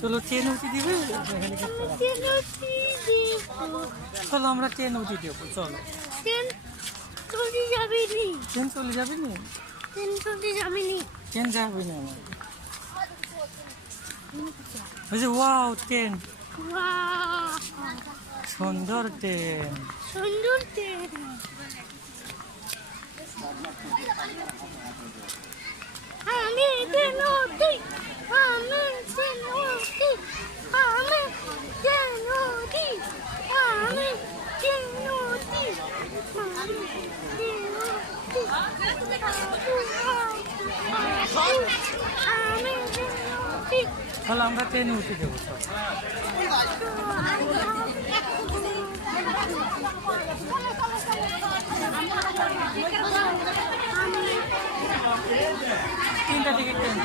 চলো ট্রেন উঠে দিবে চলো আমরা ট্রেন উঠে দেবো চলো ট্রেন চলে যাবে নি ট্রেন চলে যাবে নি ট্রেন চলে যাবে নি ট্রেন যাবে না আমার ওই যে ওয়াও ট্রেন ওয়াও সুন্দর ট্রেন সুন্দর ট্রেন আমি ট্রেন উঠি আমি ট্রেন উঠি আমি ট্রেন উঠি আমি ট্রেন উঠি আমি ট্রেন উঠি আমি ট্রেন উঠি চলো আমরা ট্রেনে উঠে দেবো চলো তিনটা টিকিট ট্রেন